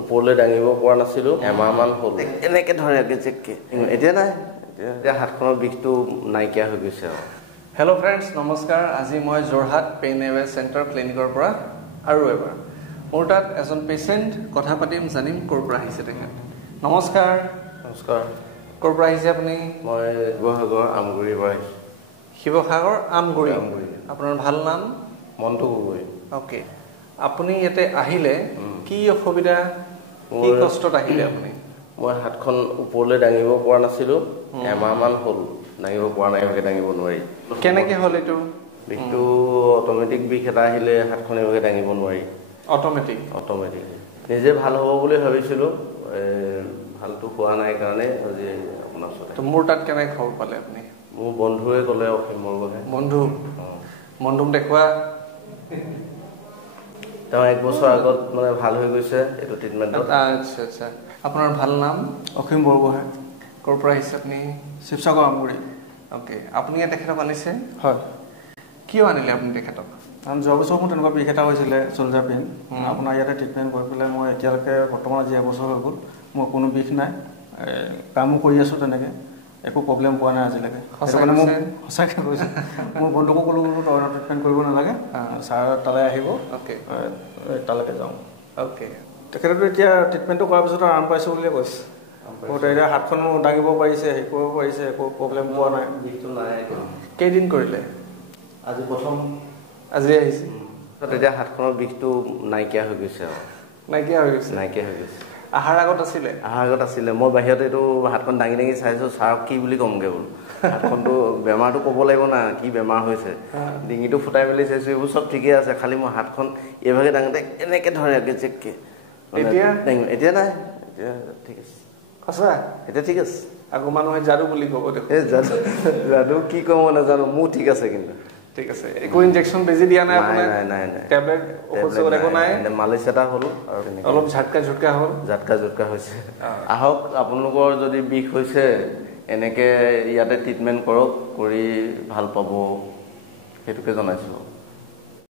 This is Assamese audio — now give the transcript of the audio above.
ওপৰলৈ দাঙিব পৰা নাছিলোঁ এমাহমান হ'ল এনেকৈ ধৰে গেজেককৈ এতিয়া নাই এতিয়া হাতখনৰ বিষটো নাইকিয়া হৈ গৈছে আৰু হেল্ল' ফ্ৰেণ্ডছ নমস্কাৰ আজি মই যোৰহাট পেইন এৱেৰ চেণ্টাৰ ক্লিনিকৰ পৰা আৰু এবাৰ মোৰ তাত এজন পেচেণ্ট কথা পাতিম জানিম ক'ৰ পৰা আহিছে তেখেত নমস্কাৰ নমস্কাৰ ক'ৰ পৰা আহিছে আপুনি মই শিৱসাগৰ আমগুৰিৰ পৰা আহিছোঁ শিৱসাগৰ আমগুৰি আপোনাৰ ভাল নাম মণ্টু গগৈ অ'কে আপুনি ইয়াতে আহিলে কি অসুবিধা কি কষ্টত আহিলে আপুনি মই হাতখন ওপৰলৈ দাঙিব পৰা নাছিলোঁ এমাহমান হ'ল দাঙিব পৰা নাই ভালকৈ দাঙিব নোৱাৰি কেনেকৈ হ'ল এইটো বিষটো অট'মেটিক বিষ এটা আহিলে হাতখন এনেকৈ দাঙিব নোৱাৰি অট'মেটিক নিজে ভাল হ'ব বুলি ভাবিছিলোঁ ভালটো হোৱা নাই কাৰণে আজি আপোনাৰ ওচৰত মোৰ তাত কেনেকৈ খবৰ পালে আপুনি মোৰ বন্ধুৱে ক'লে অসীম বৰগোহাঁই বন্ধুক দেখুওৱা তেওঁ 1 বছৰ আগত মানে ভাল হৈ গৈছে এইটো ট্ৰিটমেণ্টত আচ্ছা আপোনাৰ ভাল নাম অসীম বৰগোহাঁই ক'ৰ পৰা আহিছে আপুনি শিৱসাগৰ আমগুৰি অ'কে আপুনি তেখেতক আনিছে হয় কিয় আনিলে আপুনি তেখেতক কাৰণ যোৱা বছৰ মোৰ তেনেকুৱা বিষ এটা হৈছিলে চলজাৰ পেইন আপোনাৰ ইয়াতে ট্ৰিটমেণ্ট কৰি পেলাই মই এতিয়ালৈকে বৰ্তমান আজি 1 বছৰ হৈ গ'ল মোৰ কোনো বিষ নাই কামো কৰি আছোঁ তেনেকৈ একো প্ৰব্লেম পোৱা নাই আজিলৈকে সেইকাৰণে মোক সঁচাকৈ কৈছোঁ মোৰ বন্ধুকো ক'লোঁ অন্য ট্ৰিটমেণ্ট কৰিব নালাগে ছাৰ তালৈ আহিব অ'কে তালৈকে যাওঁ অ'কে তেখেতেতো এতিয়া ট্ৰিটমেণ্টটো কৰাৰ পিছত আৰাম পাইছোঁ বুলিয়ে কৈছে মোৰ এতিয়া হাতখন দাঙিব পাৰিছে হেৰি কৰিব পাৰিছে একো প্ৰব্লেম পোৱা নাই বিষটো নাই কেইদিন কৰিলে আজি প্ৰথম আজি আহিছে তেতিয়া হাতখনৰ বিষটো নাইকিয়া হৈ গৈছে আৰু নাইকিয়া হৈ গৈছে আহাৰ আগত আছিলে মই বাহিৰত এইটো হাতখন দাঙি চাইছোঁ ছাৰক কি বুলি ক'মগৈ বোলো হাতখনটো বেমাৰটো ক'ব লাগিব না কি বেমাৰ হৈছে ডিঙিটো ফুটাই মেলি চাইছোঁ এইবোৰ চব ঠিকেই আছে খালি মোৰ হাতখন এইভাগে দাঙোতে এনেকৈ ধৰে গেজেককৈ এতিয়া নাই এতিয়া ঠিক আছে সঁচা এতিয়া ঠিক আছে আকৌ মানুহে যাদু বুলি ক'ব দেখোন এই যাদু কি ক'ব নাজানো মোৰ ঠিক আছে কিন্তু ঠিক আছে একো ইনজেকশ্যন বেজি দিয়া নাই আপোনাৰ নাই টেবলেট ঔষধ একো নাই মালিচ এটা হ'ল আৰু অলপ ঝাটকা হ'ল ঝাটকা হৈছে আহক আপোনালোকৰ যদি বিষ হৈছে এনেকৈ ইয়াতে ট্ৰিটমেণ্ট কৰক কৰি ভাল পাব সেইটোকে জনাইছোঁ